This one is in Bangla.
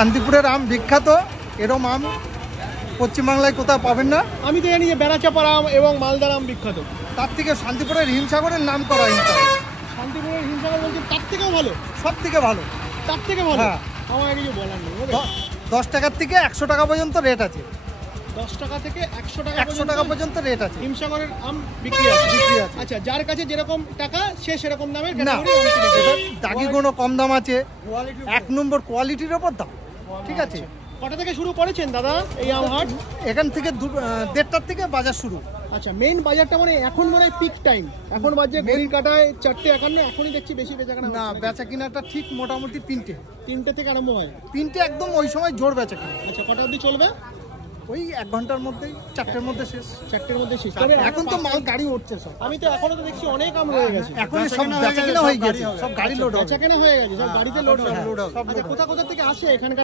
শান্তিপুরের আম বিখ্যাত, এরম আম পশ্চিমবাংলায় কোথাও পাবেন না। আমি তো জানি যে বেড়াচাপার আম এবং মালদার আম বিখ্যাত, তার থেকে শান্তিপুরের হিমসাগরের নাম করা শান্তিপুরের হিমসাগর বলছেন তার থেকেও ভালো, সব থেকে ভালো, তার থেকে ভালো। হ্যাঁ, আমার কিছু বলার নেই। 10 টাকার থেকে 100 টাকা পর্যন্ত রেট আছে, 10 টাকা থেকে 100 টাকা পর্যন্ত রেট আছে। হিমসাগরের আম বিক্রি আছে। আচ্ছা, যার কাছে যেরকম টাকা সে সেরকম দামের না, দাগি কোনো কম দাম আছে, 1 নম্বর কোয়ালিটির ওপর দাম। ঠিক আছে। কটা থেকে শুরু করেছেন দাদা এই আম হাট? এখান থেকে 1:30টার থেকে বাজার শুরু। আচ্ছা, মেইন বাজারটা মানে এখন মনে হয় পিক টাইম, এখন বাজে ঘড়ির কাটায় 4:51, এখনই দেখছি বেশি বেচাকেনা না, বেচা কিনাটা ঠিক মোটামুটি 3টে থেকে আরম্ভ হয়। 3টে একদম ওই সময় জোর বেচা কিনা। আচ্ছা, কটা অবধি চলবে? ওই 1 ঘন্টার মধ্যেই, 4টের মধ্যে শেষ। 4টের মধ্যে শেষ। তবে এখন তো মাল গাড়ি উঠছে সব। আমি তো এখনো তো দেখছি অনেক আম রয়ে গেছে। এখন সব বেচা কিনা হয়ে গেছে, সব গাড়ি লোড, বেচাকেনা হয়ে গেছে, সব গাড়িতে লোড। সব আচ্ছা, কোথা কোথা থেকে আসে এখানকার